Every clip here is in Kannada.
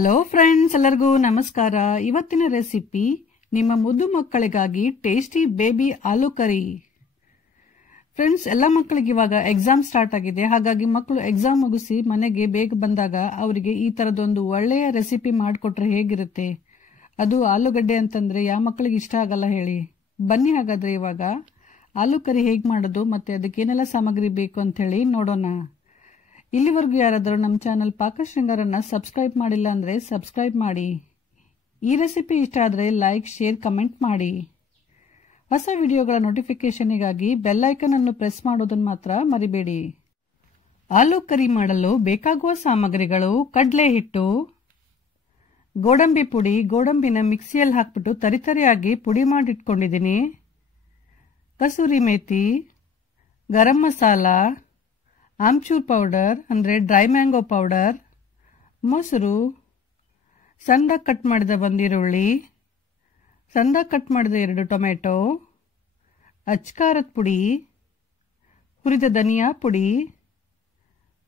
ಹಲೋ ಫ್ರೆಂಡ್ಸ್, ಎಲ್ಲರಿಗೂ ನಮಸ್ಕಾರ. ಇವತ್ತಿನ ರೆಸಿಪಿ ನಿಮ್ಮ ಮುದ್ದು ಮಕ್ಕಳಿಗಾಗಿ ಟೇಸ್ಟಿ ಬೇಬಿ ಆಲೂ ಕರಿ. ಫ್ರೆಂಡ್ಸ್, ಎಲ್ಲ ಮಕ್ಕಳಿಗೆ ಇವಾಗ ಎಕ್ಸಾಮ್ ಸ್ಟಾರ್ಟ್ ಆಗಿದೆ. ಹಾಗಾಗಿ ಮಕ್ಕಳು ಎಕ್ಸಾಮ್ ಮುಗಿಸಿ ಮನೆಗೆ ಬೇಗ ಬಂದಾಗ ಅವರಿಗೆ ಈ ತರದೊಂದು ಒಳ್ಳೆಯ ರೆಸಿಪಿ ಮಾಡಿಕೊಟ್ರೆ ಹೇಗಿರುತ್ತೆ? ಅದು ಆಲೂಗಡ್ಡೆ ಅಂತಂದ್ರೆ ಯಾವ ಮಕ್ಕಳಿಗೆ ಇಷ್ಟ ಆಗಲ್ಲ ಹೇಳಿ. ಬನ್ನಿ ಹಾಗಾದ್ರೆ ಇವಾಗ ಆಲೂ ಕರಿ ಹೇಗೆ ಮಾಡೋದು ಮತ್ತೆ ಅದಕ್ಕೆ ಏನೆಲ್ಲ ಸಾಮಗ್ರಿ ಬೇಕು ಅಂತ ಹೇಳಿ ನೋಡೋಣ. ಇಲ್ಲಿವರೆಗೂ ಯಾರಾದರೂ ನಮ್ಮ ಚಾನಲ್ ಪಾಕಶೃಂಗಾರನ್ನ ಸಬ್ಸ್ಕ್ರೈಬ್ ಮಾಡಿಲ್ಲ ಅಂದ್ರೆ ಸಬ್ಸ್ಕ್ರೈಬ್ ಮಾಡಿ. ಈ ರೆಸಿಪಿ ಇಷ್ಟ ಆದರೆ ಲೈಕ್, ಶೇರ್, ಕಮೆಂಟ್ ಮಾಡಿ. ಹೊಸ ವಿಡಿಯೋಗಳ ನೋಟಿಫಿಕೇಶನ್ಗಾಗಿ ಬೆಲ್ ಐಕಾನ್ ಅನ್ನು ಪ್ರೆಸ್ ಮಾಡೋದನ್ನು ಮಾತ್ರ ಮರಿಬೇಡಿ. ಆಲೂ ಕರಿ ಮಾಡಲು ಬೇಕಾಗುವ ಸಾಮಗ್ರಿಗಳು: ಕಡಲೆ ಹಿಟ್ಟು, ಗೋಡಂಬಿ ಪುಡಿ, ಗೋಡಂಬಿನ ಮಿಕ್ಸಿಯಲ್ಲಿ ಹಾಕ್ಬಿಟ್ಟು ತರಿತರಿಯಾಗಿ ಪುಡಿ ಮಾಡಿಟ್ಕೊಂಡಿದ್ದೀನಿ, ಕಸೂರಿ ಮೇಥಿ, ಗರಂ ಮಸಾಲ, ಆಮ್ಚೂರ್ ಪೌಡರ್ ಅಂದರೆ ಡ್ರೈ ಮ್ಯಾಂಗೋ ಪೌಡರ್, ಮೊಸರು, ಸಣ್ಣದಾಗಿ ಕಟ್ ಮಾಡಿದ ಒಂದು ಈರುಳ್ಳಿ, ಸಣ್ಣದಾಗಿ ಕಟ್ ಮಾಡಿದ 2 ಟೊಮೆಟೊ, ಅಚ್ಕಾರದ ಪುಡಿ, ಹುರಿದ ಧನಿಯಾ ಪುಡಿ,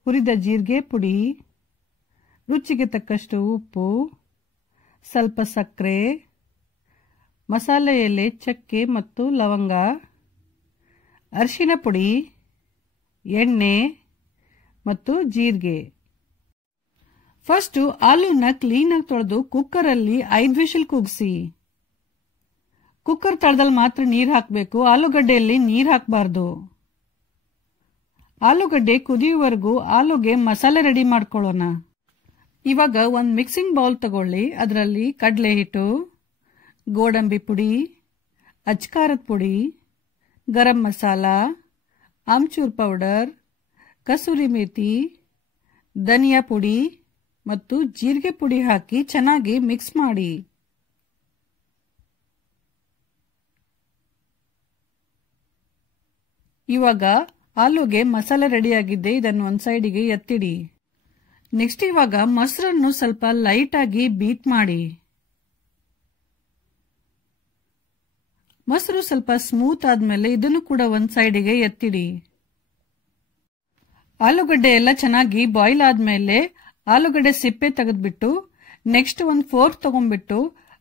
ಹುರಿದ ಜೀರಿಗೆ ಪುಡಿ, ರುಚಿಗೆ ತಕ್ಕಷ್ಟು ಉಪ್ಪು, ಸ್ವಲ್ಪ ಸಕ್ಕರೆ, ಮಸಾಲೆ ಎಲೆ, ಚಕ್ಕೆ ಮತ್ತು ಲವಂಗ, ಅರಿಶಿನ ಪುಡಿ, ಎಣ್ಣೆ ಮತ್ತು ಜೀರಿಗೆ. ಫಸ್ಟ್ ಆಲೂನ ಕ್ಲೀನಾಗಿ ತೊಳೆದು ಕುಕ್ಕರಲ್ಲಿ 5 ವಿಷಲ್ ಕೂಗಿಸಿ. ಕುಕ್ಕರ್ ತಳದಲ್ಲಿ ಮಾತ್ರ ನೀರು ಹಾಕಬೇಕು, ಆಲೂಗಡ್ಡೆಯಲ್ಲಿ ನೀರು ಹಾಕಬಾರ್ದು. ಆಲೂಗಡ್ಡೆ ಕುದಿಯುವವರೆಗೂ ಆಲೂಗೆ ಮಸಾಲೆ ರೆಡಿ ಮಾಡ್ಕೊಳ್ಳೋಣ. ಇವಾಗ ಒಂದು ಮಿಕ್ಸಿಂಗ್ ಬೌಲ್ ತಗೊಳ್ಳಿ. ಅದರಲ್ಲಿ ಕಡಲೆ ಹಿಟ್ಟು, ಗೋಡಂಬಿ ಪುಡಿ, ಅಚ್ಕಾರದ ಪುಡಿ, ಗರಂ ಮಸಾಲ, ಆಮ್ಚೂರ್ ಪೌಡರ್, ಕಸೂರಿ ಮೇಥಿ, ಧನಿಯಾ ಪುಡಿ ಮತ್ತು ಜೀರಿಗೆ ಪುಡಿ ಹಾಕಿ ಚೆನ್ನಾಗಿ ಮಿಕ್ಸ್ ಮಾಡಿ. ಇವಾಗ ಆಲೂಗೆ ಮಸಾಲೆ ರೆಡಿಯಾಗಿದ್ದೆ, ಇದನ್ನು ಒಂದು ಸೈಡಿಗೆ ಎತ್ತಿಡಿ. ನೆಕ್ಸ್ಟ್ ಇವಾಗ ಮೊಸರನ್ನು ಸ್ವಲ್ಪ ಲೈಟ್ ಆಗಿ ಬೀಟ್ ಮಾಡಿ. ಮೊಸರು ಸ್ವಲ್ಪ ಸ್ಮೂತ್ ಆದ್ಮೇಲೆ ಇದನ್ನು ಕೂಡ ಒಂದು ಸೈಡಿಗೆ ಎತ್ತಿಡಿ. ಆಲೂಗಡ್ಡೆ ಎಲ್ಲ ಚೆನ್ನಾಗಿ ಬಾಯ್ಲ್ ಆದ್ಮೇಲೆ ಆಲೂಗಡ್ಡೆ ಸಿಪ್ಪೆ ತೆಗೆದ್ಬಿಟ್ಟು ನೆಕ್ಸ್ಟ್ ಒಂದು ಫೋರ್ಕ್ ತಗೊಂಡ್ಬಿಟ್ಟು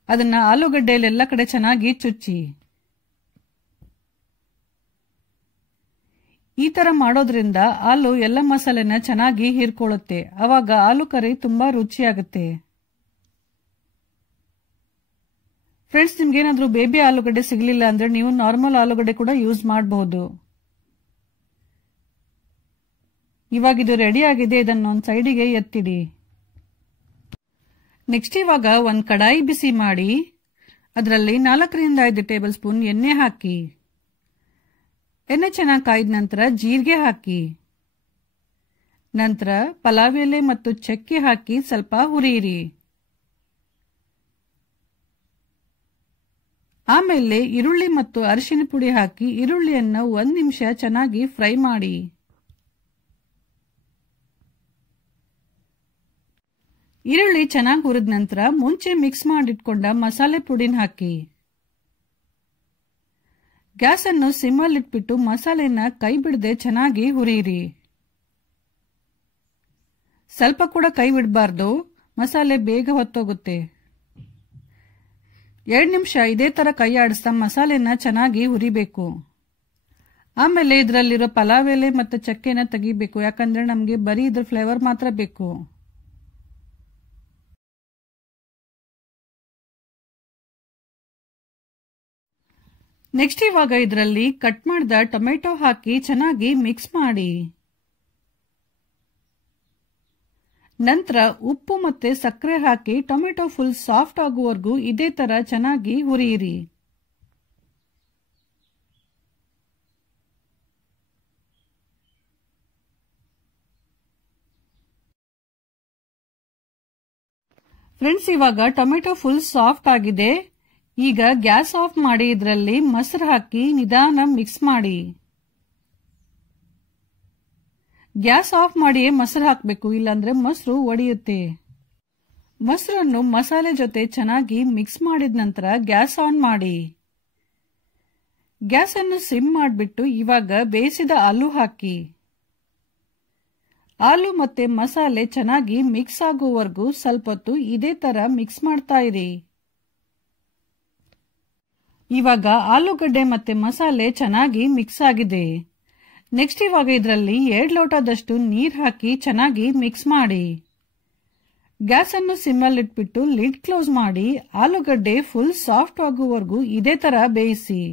ಅದನ್ನ ಆಲೂಗಡ್ಡೆಯಲ್ಲೆಲ್ಲ ಕಡೆ ಚೆನ್ನಾಗಿ ಚುಚ್ಚಿ. ಈ ತರ ಮಾಡೋದ್ರಿಂದ ಆಲೂ ಎಲ್ಲ ಮಸಾಲೆನ ಚೆನ್ನಾಗಿ ಹೀರ್ಕೊಳ್ಳುತ್ತೆ. ಅವಾಗ ಆಲೂ ಕರಿ ತುಂಬಾ ರುಚಿಯಾಗುತ್ತೆ. ಫ್ರೆಂಡ್ಸ್, ನಿಮ್ಗೇನಾದ್ರೂ ಬೇಬಿ ಆಲೂಗಡ್ಡೆ ಸಿಗಲಿಲ್ಲ ಅಂದ್ರೆ ನೀವು ನಾರ್ಮಲ್ ಆಲೂಗಡ್ಡೆ ಕೂಡ ಯೂಸ್ ಮಾಡಬಹುದು. ಇವಾಗ ಇದು ರೆಡಿ ಆಗಿದೆ, ಇದನ್ನು ಒಂದು ಸೈಡಿಗೆ ಎತ್ತಿಡಿ. ನೆಕ್ಸ್ಟ್ ಇವಾಗ ಒಂದು ಕಡಾಯಿ ಬಿಸಿ ಮಾಡಿ ಅದರಲ್ಲಿ 4 ರಿಂದ 5 ಟೇಬಲ್ ಸ್ಪೂನ್ ಎಣ್ಣೆ ಹಾಕಿ. ಎಣ್ಣೆ ಚೆನ್ನಾಗಿ ಕಾಯ್ದ ನಂತರ ಜೀರಿಗೆ ಹಾಕಿ. ನಂತರ ಪಲಾವ್ ಎಲೆ ಮತ್ತು ಚಕ್ಕೆ ಹಾಕಿ ಸ್ವಲ್ಪ ಹುರಿಯಿರಿ. ಆಮೇಲೆ ಈರುಳ್ಳಿ ಮತ್ತು ಅರಿಶಿನ ಪುಡಿ ಹಾಕಿ ಈರುಳ್ಳಿಯನ್ನು 1 ನಿಮಿಷ ಚೆನ್ನಾಗಿ ಫ್ರೈ ಮಾಡಿ. ಈರುಳ್ಳಿ ಚೆನ್ನಾಗಿ ಹುರಿದ ನಂತರ ಮುಂಚೆ ಮಿಕ್ಸ್ ಮಾಡಿಟ್ಕೊಂಡ ಮಸಾಲೆ ಪುಡಿನ ಹಾಕಿ. ಗ್ಯಾಸ್ ಅನ್ನು ಸಿಮ್ಮಲ್ಲಿ ಇಟ್ಬಿಟ್ಟು ಮಸಾಲೆನ ಕೈ ಬಿಡದೆ ಚೆನ್ನಾಗಿ ಹುರಿಯಿರಿ. ಸ್ವಲ್ಪ ಕೂಡ ಕೈ ಬಿಡಬಾರ್ದು, ಮಸಾಲೆ ಬೇಗ ಹೊತ್ತೋಗುತ್ತೆ. 2 ನಿಮಿಷ ಇದೇ ತರ ಕೈ ಆಡಿಸ್ತಾ ಮಸಾಲೆನ ಚೆನ್ನಾಗಿ ಹುರಿಬೇಕು. ಆಮೇಲೆ ಇದರಲ್ಲಿರೋ ಪಲಾವ್ ಎಲೆ ಮತ್ತು ಚಕ್ಕೆನ ತೆಗಿಬೇಕು, ಯಾಕಂದ್ರೆ ನಮಗೆ ಬರೀ ಇದ್ರ ಫ್ಲೇವರ್ ಮಾತ್ರ ಬೇಕು. ನೆಕ್ಸ್ಟ್ ಇವಾಗ ಇದರಲ್ಲಿ ಕಟ್ ಮಾಡಿದ ಟೊಮೆಟೊ ಹಾಕಿ ಚೆನ್ನಾಗಿ ಮಿಕ್ಸ್ ಮಾಡಿ. ನಂತರ ಉಪ್ಪು ಮತ್ತೆ ಸಕ್ಕರೆ ಹಾಕಿ ಟೊಮೆಟೊ ಫುಲ್ ಸಾಫ್ಟ್ ಆಗುವವರೆಗೂ ಇದೇ ತರ ಚೆನ್ನಾಗಿ ಹುರಿಯಿರಿ. ಫ್ರೆಂಡ್ಸ್, ಇವಾಗ ಟೊಮೆಟೊ ಫುಲ್ ಸಾಫ್ಟ್ ಆಗಿದೆ. ಈಗ ಗ್ಯಾಸ್ ಆಫ್ ಮಾಡಿ ಇದರಲ್ಲಿ ಮೊಸರು ಹಾಕಿ ನಿಧಾನ ಮಿಕ್ಸ್ ಮಾಡಿ. ಗ್ಯಾಸ್ ಆಫ್ ಮಾಡಿ ಮೊಸರು ಹಾಕಬೇಕು, ಇಲ್ಲಾಂದ್ರೆ ಮೊಸರು ಒಡೆಯುತ್ತೆ. ಮೊಸರನ್ನು ಮಸಾಲೆ ಜೊತೆ ಚೆನ್ನಾಗಿ ಮಿಕ್ಸ್ ಮಾಡಿದ ನಂತರ ಗ್ಯಾಸ್ ಆನ್ ಮಾಡಿ. ಗ್ಯಾಸ್ ಅನ್ನು ಸಿಮ್ ಮಾಡಿಬಿಟ್ಟು ಇವಾಗ ಬೇಯಿಸಿದ ಆಲೂ ಹಾಕಿ. ಆಲೂ ಮತ್ತೆ ಮಸಾಲೆ ಚೆನ್ನಾಗಿ ಮಿಕ್ಸ್ ಆಗುವವರೆಗೂ ಸ್ವಲ್ಪ ಹೊತ್ತು ಇದೇ ತರ ಮಿಕ್ಸ್ ಮಾಡ್ತಾ ಇರಿ. ಇವಾಗ ಆಲೂಗಡ್ಡೆ ಮತ್ತೆ ಮಸಾಲೆ ಚೆನ್ನಾಗಿ ಮಿಕ್ಸ್ ಆಗಿದೆ. ನೆಕ್ಸ್ಟ್ ಇವಾಗ ಇದರಲ್ಲಿ 2 ಲೋಟದಷ್ಟು ನೀರು ಹಾಕಿ ಚೆನ್ನಾಗಿ ಮಿಕ್ಸ್ ಮಾಡಿ. ಗ್ಯಾಸ್ ಅನ್ನು ಸಿಮ್ಮಲ್ಲಿ ಇಟ್ಬಿಟ್ಟು ಲಿಡ್ ಕ್ಲೋಸ್ ಮಾಡಿ ಆಲೂಗಡ್ಡೆ ಫುಲ್ ಸಾಫ್ಟ್ ಆಗುವವರೆಗೂ ಇದೇ ತರ ಬೇಯಿಸಿ.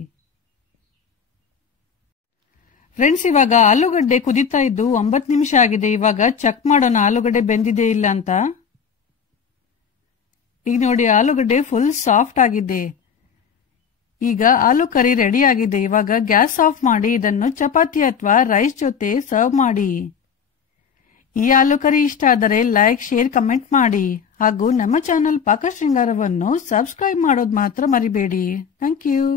ಫ್ರೆಂಡ್ಸ್, ಇವಾಗ ಆಲೂಗಡ್ಡೆ ಕುದೀತಾ ಇದ್ದು 9 ನಿಮಿಷ ಆಗಿದೆ. ಇವಾಗ ಚೆಕ್ ಮಾಡೋಣ ಆಲೂಗಡ್ಡೆ ಬೆಂದಿದೆ ಇಲ್ಲ ಅಂತ. ಈಗ ನೋಡಿ ಆಲೂಗಡ್ಡೆ ಫುಲ್ ಸಾಫ್ಟ್ ಆಗಿದೆ. ಈಗ ಆಲೂ ಕರಿ ರೆಡಿ ಆಗಿದೆ. ಇವಾಗ ಗ್ಯಾಸ್ ಆಫ್ ಮಾಡಿ ಇದನ್ನು ಚಪಾತಿ ಅಥವಾ ರೈಸ್ ಜೊತೆ ಸರ್ವ್ ಮಾಡಿ. ಈ ಆಲೂ ಕರಿ ಇಷ್ಟ ಆದರೆ ಲೈಕ್, ಶೇರ್, ಕಮೆಂಟ್ ಮಾಡಿ ಹಾಗೂ ನಮ್ಮ ಚಾನೆಲ್ ಪಾಕಶೃಂಗಾರವನ್ನು ಸಬ್ಸ್ಕ್ರೈಬ್ ಮಾಡೋದು ಮಾತ್ರ ಮರಿಬೇಡಿ. Thank you.